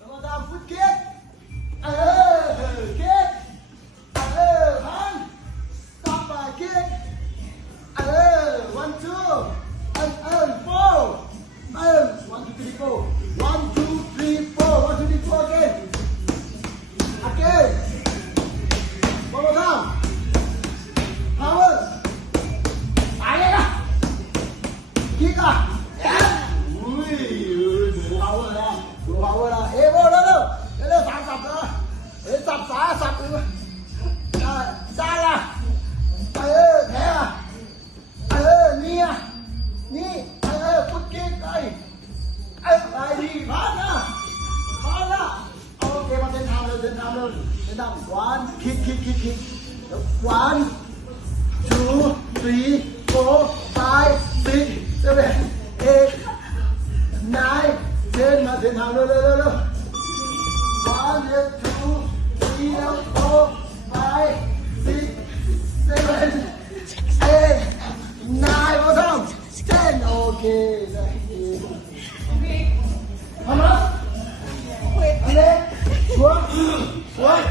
Ramadan foot kick kick hand stop kick 1 2 4 1 2 3 4 1 2 3 4 1 2 3 4 again one more time power ตายเลยนะคิกอ่ะอุ้ยดู power แล้วดู power แล้วเร็วเร็วสับนะสับสับซ้ายล่ะแผลอ่ะนี่ฟุตคิกไปดีพานะโอเคมาเดินทางone kick 1 2 3 4 5 6 7 8 9 10มาเดินทางเร็ว1 2 3 4 5 6 7 8 9 more time 10 โอเคทำแล้วอันนี้ชัวร์